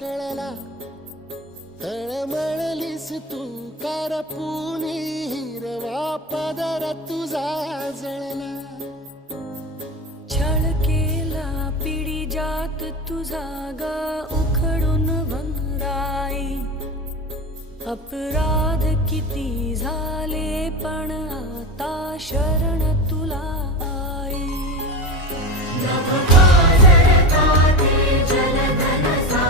कळला, तळमळलीस तू करपुनी, हिरवा पदर तुझा जळला. छळ केला पिढी जात तुझा ग उखडून वनराई. अपराध किती झाले पण आता शरण तुला आई. नभ पाजळता ते जलधन